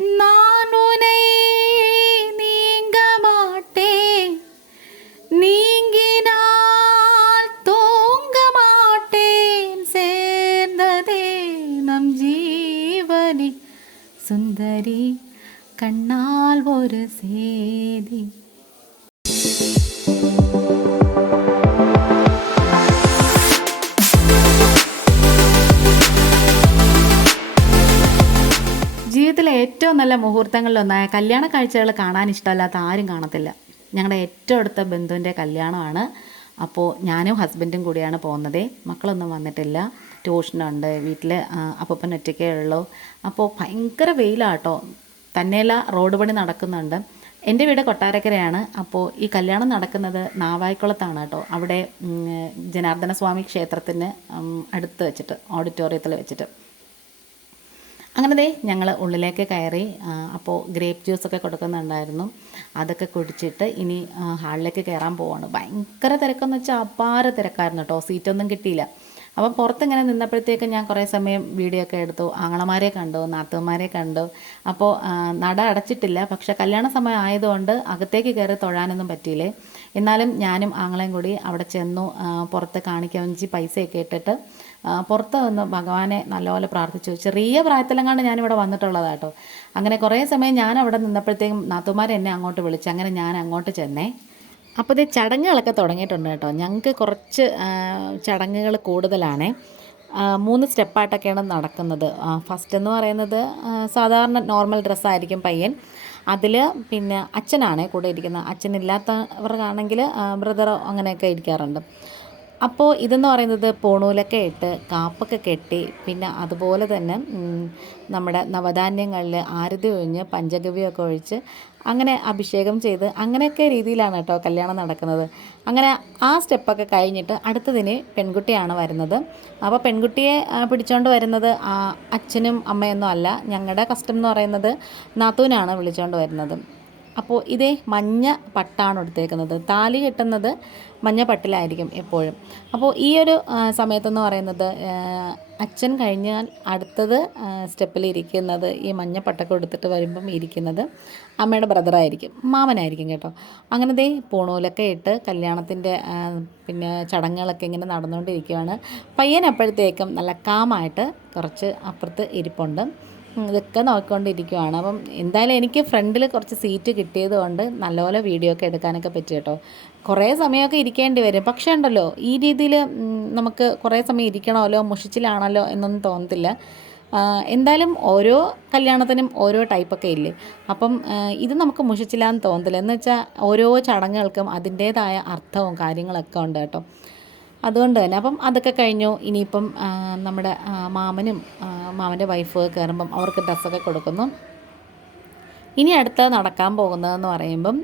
நான் உனை நீங்க மாட்டேன், நீங்கினால் தூங்க மாட்டேன், சேர்ந்ததே நம் ஜீவனி சுந்தரி கண்ணால் ஒரு சேதி. ജീവിതത്തിലെ ഏറ്റവും നല്ല മുഹൂർത്തങ്ങളിലൊന്നായ കല്യാണ കാഴ്ചകൾ കാണാൻ ഇഷ്ടമല്ലാത്ത ആരും കാണത്തില്ല. ഞങ്ങളുടെ ഏറ്റവും അടുത്ത ബന്ധുവിൻ്റെ കല്യാണമാണ്. അപ്പോൾ ഞാനും ഹസ്ബൻഡും കൂടിയാണ് പോകുന്നത്. മക്കളൊന്നും വന്നിട്ടില്ല, ട്യൂഷനുണ്ട്, വീട്ടിൽ അപ്പൂപ്പൻ ഒറ്റയ്ക്കേ ഉള്ളൂ. അപ്പോൾ ഭയങ്കര വെയിലാട്ടോ, തന്നെയല്ല റോഡ് പണി നടക്കുന്നുണ്ട്. എൻ്റെ വീട് കൊട്ടാരക്കരയാണ്. അപ്പോൾ ഈ കല്യാണം നടക്കുന്നത് നാവായിക്കുളത്താണ് കേട്ടോ. അവിടെ ജനാർദ്ദന സ്വാമി ക്ഷേത്രത്തിന് അടുത്ത് വെച്ചിട്ട്, ഓഡിറ്റോറിയത്തിൽ വെച്ചിട്ട്. അങ്ങനെ ഞങ്ങൾ ഉള്ളിലേക്ക് കയറി. അപ്പോൾ ഗ്രേപ്പ് ജ്യൂസൊക്കെ കൊടുക്കുന്നുണ്ടായിരുന്നു. അതൊക്കെ കുടിച്ചിട്ട് ഇനി ഹാളിലേക്ക് കയറാൻ പോവാണ്. ഭയങ്കര തിരക്കെന്ന് വെച്ചാൽ അപാര തിരക്കായിരുന്നു കേട്ടോ. സീറ്റൊന്നും കിട്ടിയില്ല. അപ്പോൾ പുറത്തിങ്ങനെ നിന്നപ്പോഴത്തേക്ക് ഞാൻ കുറേ സമയം വീഡിയോ ഒക്കെ എടുത്തു. ആങ്ങളമാരെ കണ്ടു, നാത്തൂന്മാരെ കണ്ടു. അപ്പോൾ നട അടച്ചിട്ടില്ല, പക്ഷേ കല്യാണ സമയം ആയതുകൊണ്ട് അകത്തേക്ക് കയറി തൊഴാനൊന്നും പറ്റിയില്ലേ. എന്നാലും ഞാനും ആങ്ങളെയും കൂടി അവിടെ ചെന്നു. പുറത്ത് കാണിക്കാൻ വെച്ച് പൈസയൊക്കെ ഇട്ടിട്ട് പുറത്ത് വന്ന് ഭഗവാനെ നല്ലപോലെ പ്രാർത്ഥിച്ചു. ചെറിയ പ്രായത്തിലെങ്ങാണ്ട് ഞാനിവിടെ വന്നിട്ടുള്ളതാണ് കേട്ടോ. അങ്ങനെ കുറേ സമയം ഞാൻ അവിടെ നിന്നപ്പോഴത്തേക്കും നാത്തുമാർ എന്നെ അങ്ങോട്ട് വിളിച്ചു. അങ്ങനെ ഞാൻ അങ്ങോട്ട് ചെന്നേ. അപ്പോൾ ഇത് ചടങ്ങുകളൊക്കെ തുടങ്ങിയിട്ടുണ്ട് കേട്ടോ. ഞങ്ങൾക്ക് കുറച്ച് ചടങ്ങുകൾ കൂടുതലാണ്. 3 സ്റ്റെപ്പായിട്ടൊക്കെയാണ് നടക്കുന്നത്. ഫസ്റ്റ് എന്ന് പറയുന്നത് സാധാരണ നോർമൽ ഡ്രസ്സായിരിക്കും പയ്യൻ. അതിൽ പിന്നെ അച്ഛനാണ് കൂടെ ഇരിക്കുന്നത്. അച്ഛനില്ലാത്തവർക്കാണെങ്കിൽ ബ്രദറോ അങ്ങനെയൊക്കെ ഇരിക്കാറുണ്ട്. അപ്പോൾ ഇതെന്ന് പറയുന്നത് പൂണൂലൊക്കെ ഇട്ട് കാപ്പൊക്കെ കെട്ടി, പിന്നെ അതുപോലെ തന്നെ നമ്മുടെ നവധാന്യങ്ങളിൽ ആരതി ഒഴിഞ്ഞ് പഞ്ചഗവ്യമൊക്കെ ഒഴിച്ച് അങ്ങനെ അഭിഷേകം ചെയ്ത് അങ്ങനെയൊക്കെ രീതിയിലാണ് കേട്ടോ കല്യാണം നടക്കുന്നത്. അങ്ങനെ ആ സ്റ്റെപ്പൊക്കെ കഴിഞ്ഞിട്ട് അടുത്തതിന് പെൺകുട്ടിയാണ് വരുന്നത്. അപ്പോൾ പെൺകുട്ടിയെ പിടിച്ചുകൊണ്ട് വരുന്നത് അച്ഛനും അമ്മയൊന്നും അല്ല. ഞങ്ങളുടെ കസ്റ്റം എന്ന് പറയുന്നത് നാത്തൂനാണ് വിളിച്ചുകൊണ്ട് വരുന്നത്. അപ്പോൾ ഇതേ മഞ്ഞ പട്ടാണ് എടുത്തേക്കുന്നത്. താലി കെട്ടുന്നത് മഞ്ഞ പട്ടിലായിരിക്കും എപ്പോഴും. അപ്പോൾ ഈ ഒരു സമയത്തെന്ന് പറയുന്നത് അച്ഛൻ കഴിഞ്ഞാൽ അടുത്തത് സ്റ്റെപ്പിൽ ഇരിക്കുന്നത്, ഈ മഞ്ഞ പട്ടൊക്കെ എടുത്തിട്ട് വരുമ്പം ഇരിക്കുന്നത് അമ്മയുടെ ബ്രദറായിരിക്കും, മാമനായിരിക്കും കേട്ടോ. അങ്ങനെ ദേ പൂണൂലൊക്കെ ഇട്ട് കല്യാണത്തിൻ്റെ പിന്നെ ചടങ്ങുകളൊക്കെ ഇങ്ങനെ നടന്നുകൊണ്ടിരിക്കുകയാണ്. പയ്യൻ അപ്പോഴത്തേക്കും നല്ല കാമായിട്ട് കുറച്ച് അപ്പുറത്ത് ഇരിപ്പുണ്ട്. ഇതൊക്കെ നോക്കിക്കൊണ്ടിരിക്കുകയാണ്. അപ്പം എന്തായാലും എനിക്ക് ഫ്രണ്ടിൽ കുറച്ച് സീറ്റ് കിട്ടിയത് കൊണ്ട് നല്ലപോലെ വീഡിയോ ഒക്കെ എടുക്കാനൊക്കെ പറ്റി കേട്ടോ. കുറേ സമയമൊക്കെ ഇരിക്കേണ്ടി വരും, പക്ഷേ ഉണ്ടല്ലോ ഈ രീതിയിൽ നമുക്ക് കുറേ സമയം ഇരിക്കണമല്ലോ, മുഷിച്ചിലാണല്ലോ എന്നൊന്നും തോന്നത്തില്ല. എന്തായാലും ഓരോ കല്യാണത്തിനും ഓരോ ടൈപ്പൊക്കെ ഇല്ലേ. അപ്പം ഇത് നമുക്ക് മുഷിച്ചില്ലാന്ന് തോന്നത്തില്ല. എന്ന് വെച്ചാൽ ഓരോ ചടങ്ങുകൾക്കും അതിൻ്റേതായ അർത്ഥവും കാര്യങ്ങളൊക്കെ ഉണ്ട് കേട്ടോ. അതുകൊണ്ട് തന്നെ അപ്പം അതൊക്കെ കഴിഞ്ഞു. ഇനിയിപ്പം നമ്മുടെ മാമൻ്റെ വൈഫ് കയറുമ്പം അവർക്ക് ഡ്രസ്സൊക്കെ കൊടുക്കുന്നു. ഇനി അടുത്ത നടക്കാൻ പോകുന്നതെന്ന് പറയുമ്പം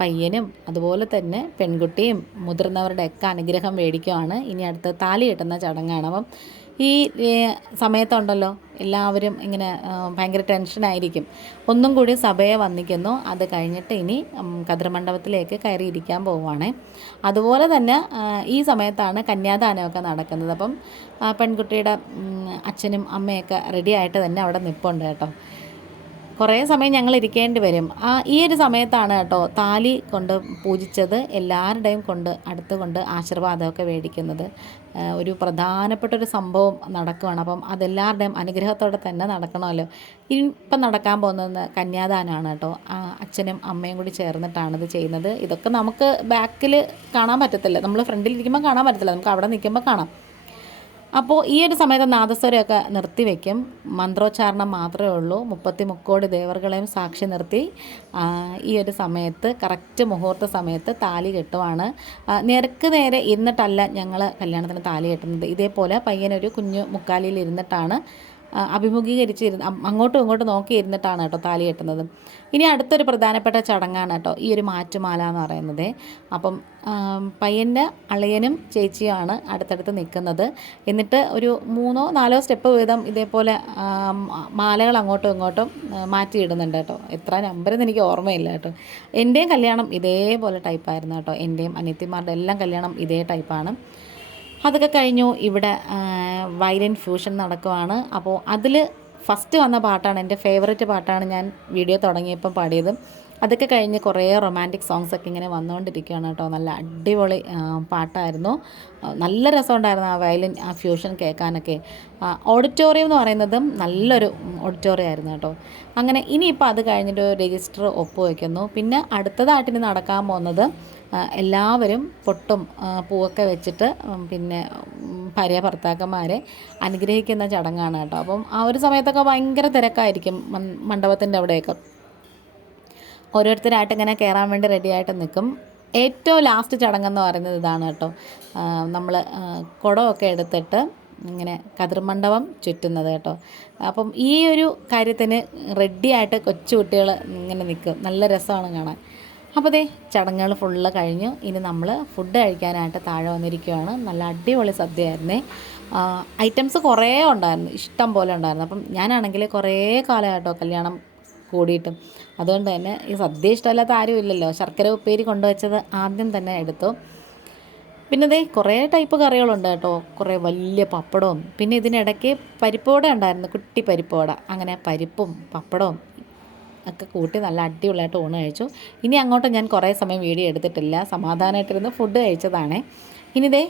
പയ്യനും അതുപോലെ തന്നെ പെൺകുട്ടിയും മുതിർന്നവരുടെയൊക്കെ അനുഗ്രഹം മേടിക്കുകയാണ്. ഇനി അടുത്ത് താലി കെട്ടുന്ന ചടങ്ങാണ്. അപ്പം ഈ സമയത്തുണ്ടല്ലോ എല്ലാവരും ഇങ്ങനെ ഭയങ്കര ടെൻഷനായിരിക്കും. ഒന്നും കൂടി സഭയെ വന്നിക്കുന്നു. അത് കഴിഞ്ഞിട്ട് ഇനി കതിർമണ്ഡപത്തിലേക്ക് കയറിയിരിക്കാൻ പോവുകയാണ്. അതുപോലെ തന്നെ ഈ സമയത്താണ് കന്യാദാനമൊക്കെ നടക്കുന്നത്. അപ്പം പെൺകുട്ടിയുടെ അച്ഛനും അമ്മയൊക്കെ റെഡി ആയിട്ട് തന്നെ അവിടെ നിൽപ്പുണ്ട് കേട്ടോ. കുറേ സമയം ഞങ്ങൾ ഇരിക്കേണ്ടി വരും. ഈ ഒരു സമയത്താണ് കേട്ടോ താലി കൊണ്ട് പൂജിച്ചത് എല്ലാവരുടെയും അടുത്തുകൊണ്ട് ആശീർവാദമൊക്കെ മേടിക്കുന്നത്. ഒരു പ്രധാനപ്പെട്ടൊരു സംഭവം നടക്കുകയാണ്. അപ്പം അതെല്ലാവരുടെയും അനുഗ്രഹത്തോടെ തന്നെ നടക്കണമല്ലോ. ഇപ്പം നടക്കാൻ പോകുന്നത് കന്യാദാനമാണ് കേട്ടോ. അച്ഛനും അമ്മയും കൂടി ചേർന്നിട്ടാണിത് ചെയ്യുന്നത്. ഇതൊക്കെ നമുക്ക് ബാക്കിൽ കാണാൻ പറ്റത്തില്ല, നമ്മൾ ഫ്രണ്ടിലിരിക്കുമ്പോൾ കാണാൻ പറ്റത്തില്ല, നമുക്ക് അവിടെ നിൽക്കുമ്പോൾ കാണാം. അപ്പോൾ ഈ ഒരു സമയത്ത് നാദസ്വരമൊക്കെ നിർത്തിവെക്കും. മന്ത്രോച്ചാരണം മാത്രമേ ഉള്ളൂ. 33 ദേവർകളെയും സാക്ഷി നിർത്തി ഈ ഒരു സമയത്ത് കറക്റ്റ് മുഹൂർത്ത സമയത്ത് താലി കെട്ടുവാണ്. നേർക്ക് നേരെ ഇരുന്നിട്ടല്ല ഞങ്ങൾ കല്യാണത്തിന് താലി കെട്ടുന്നത്. ഇതേപോലെ പയ്യനൊരു കുഞ്ഞു മുക്കാലിയിൽ ഇരുന്നിട്ടാണ് അഭിമുഖീകരിച്ചിരുന്ന് അങ്ങോട്ടും ഇങ്ങോട്ടും നോക്കിയിരുന്നിട്ടാണ് കേട്ടോ താലി കെട്ടുന്നത്. ഇനി അടുത്തൊരു പ്രധാനപ്പെട്ട ചടങ്ങാണ് കേട്ടോ ഈ ഒരു മാറ്റുമാല എന്ന് പറയുന്നത്. അപ്പം പയ്യൻ്റെ അളിയനും ചേച്ചിയുമാണ് അടുത്തടുത്ത് നിൽക്കുന്നത്. എന്നിട്ട് ഒരു 3-4 സ്റ്റെപ്പ് വീതം ഇതേപോലെ മാലകൾ അങ്ങോട്ടും ഇങ്ങോട്ടും മാറ്റിയിടുന്നുണ്ട് കേട്ടോ. എത്ര നമ്പരെന്ന് എനിക്ക് ഓർമ്മയില്ല കേട്ടോ. എൻ്റെയും കല്യാണം ഇതേപോലെ ടൈപ്പായിരുന്നു കേട്ടോ. എൻ്റെയും അനിയത്തിമാരുടെ എല്ലാം കല്യാണം ഇതേ ടൈപ്പാണ്. അതൊക്കെ കഴിഞ്ഞു. ഇവിടെ വയലിൻ ഫ്യൂഷൻ നടക്കുവാണ്. അപ്പോൾ അതിൽ ഫസ്റ്റ് വന്ന പാട്ടാണ്, എൻ്റെ ഫേവറേറ്റ് പാട്ടാണ് ഞാൻ വീഡിയോ തുടങ്ങിയപ്പോൾ പാടിയത്. അതൊക്കെ കഴിഞ്ഞ് കുറേ റൊമാൻറ്റിക് സോങ്സൊക്കെ ഇങ്ങനെ വന്നുകൊണ്ടിരിക്കുകയാണ് കേട്ടോ. നല്ല അടിപൊളി പാട്ടായിരുന്നു. നല്ല രസമുണ്ടായിരുന്നു ആ വയലിൻ, ആ ഫ്യൂഷൻ കേൾക്കാനൊക്കെ. ഓഡിറ്റോറിയം എന്ന് പറയുന്നതും നല്ലൊരു ഓഡിറ്റോറിയം ആയിരുന്നു കേട്ടോ. അങ്ങനെ ഇനിയിപ്പോൾ അത് കഴിഞ്ഞിട്ട് രജിസ്റ്റർ ഒപ്പുവെക്കുന്നു. പിന്നെ അടുത്തതായിട്ടിന് നടക്കാൻ പോകുന്നത് എല്ലാവരും പൊട്ടും പൂവൊക്കെ വെച്ചിട്ട് പിന്നെ ഭാര്യ ഭർത്താക്കന്മാരെ അനുഗ്രഹിക്കുന്ന ചടങ്ങാണ് കേട്ടോ. അപ്പം ആ ഒരു സമയത്തൊക്കെ ഭയങ്കര തിരക്കായിരിക്കും മണ്ഡപത്തിൻ്റെ അവിടെയൊക്കെ. ഓരോരുത്തരായിട്ട് ഇങ്ങനെ കയറാൻ വേണ്ടി റെഡിയായിട്ട് നിൽക്കും. ഏറ്റവും ലാസ്റ്റ് ചടങ്ങെന്ന് പറയുന്നത് ഇതാണ് കേട്ടോ. നമ്മൾ കുടമൊക്കെ എടുത്തിട്ട് ഇങ്ങനെ കതിർമണ്ഡപം ചുറ്റുന്നത് കേട്ടോ. അപ്പം ഈ ഒരു കാര്യത്തിന് റെഡിയായിട്ട് കൊച്ചു കുട്ടികൾ ഇങ്ങനെ നിൽക്കും. നല്ല രസമാണ് കാണാൻ. അപ്പോൾ ദേ ചടങ്ങുകൾ ഫുള്ള് കഴിഞ്ഞു. ഇനി നമ്മൾ ഫുഡ് കഴിക്കാനായിട്ട് താഴെ വന്നിരിക്കുകയാണ്. നല്ല അടിപൊളി സദ്യയായിരുന്നേ. ഐറ്റംസ് കുറേ ഉണ്ടായിരുന്നു, ഇഷ്ടം പോലെ ഉണ്ടായിരുന്നു. അപ്പം ഞാനാണെങ്കിൽ കുറേ കാലമായിട്ടോ കല്യാണം കൂടിയിട്ടും, അതുകൊണ്ട് തന്നെ ഈ സദ്യ ഇഷ്ടമല്ലാത്ത ആരും ഇല്ലല്ലോ. ശർക്കര ഉപ്പേരി കൊണ്ടുവച്ചത് ആദ്യം തന്നെ എടുത്തു. പിന്നെ ദേ കുറേ ടൈപ്പ് കറികളുണ്ട് കേട്ടോ. കുറേ വലിയ പപ്പടവും, പിന്നെ ഇതിനിടയ്ക്ക് പരിപ്പുവട ഉണ്ടായിരുന്നു, കുട്ടി പരിപ്പുവട. അങ്ങനെ പരിപ്പും പപ്പടവും ഒക്കെ കൂട്ടി നല്ല അടിപൊളിയായിട്ട് ഊണ് കഴിച്ചു. ഇനി അങ്ങോട്ട് ഞാൻ കുറേ സമയം വീഡിയോ എടുത്തിട്ടില്ല, സമാധാനമായിട്ടിരുന്ന് ഫുഡ് കഴിച്ചതാണേ. ഇനി ദേ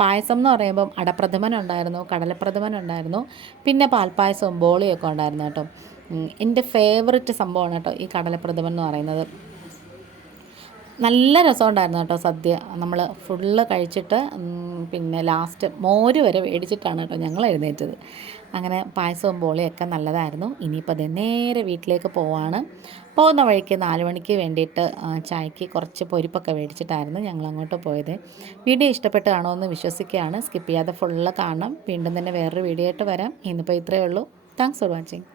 പായസം എന്ന് പറയുമ്പം അടപ്രഥമൻ ഉണ്ടായിരുന്നു, കടലപ്രഥമൻ ഉണ്ടായിരുന്നു, പിന്നെ പാൽപ്പായസവും ബോളിയൊക്കെ ഉണ്ടായിരുന്നു കേട്ടോ. എൻ്റെ ഫേവററ്റ് സംഭവമാണ് കേട്ടോ ഈ കടലപ്രഥമൻ എന്ന് പറയുന്നത്. നല്ല രസമുണ്ടായിരുന്നു കേട്ടോ സദ്യ. നമ്മൾ ഫുള്ള് കഴിച്ചിട്ട് പിന്നെ ലാസ്റ്റ് മോര് വരെ മേടിച്ചിട്ടാണ് കേട്ടോ ഞങ്ങൾ എഴുന്നേറ്റത്. അങ്ങനെ പായസവും ബോളിയൊക്കെ നല്ലതായിരുന്നു. ഇനിയിപ്പോൾ അത് നേരെ വീട്ടിലേക്ക് പോവാണ്. പോകുന്ന വഴിക്ക് 4 മണിക്ക് വേണ്ടിയിട്ട് ചായക്ക് കുറച്ച് പൊരിപ്പൊക്കെ മേടിച്ചിട്ടായിരുന്നു ഞങ്ങൾ അങ്ങോട്ട് പോയത്. വീഡിയോ ഇഷ്ടപ്പെട്ട് കാണുമെന്ന് വിശ്വസിക്കുകയാണ്. സ്കിപ്പ് ചെയ്യാതെ ഫുള്ള് കാണണം. വീണ്ടും തന്നെ വേറൊരു വീഡിയോ ആയിട്ട് വരാം. ഇന്നിപ്പോൾ ഇത്രയേ ഉള്ളൂ. Thanks for watching.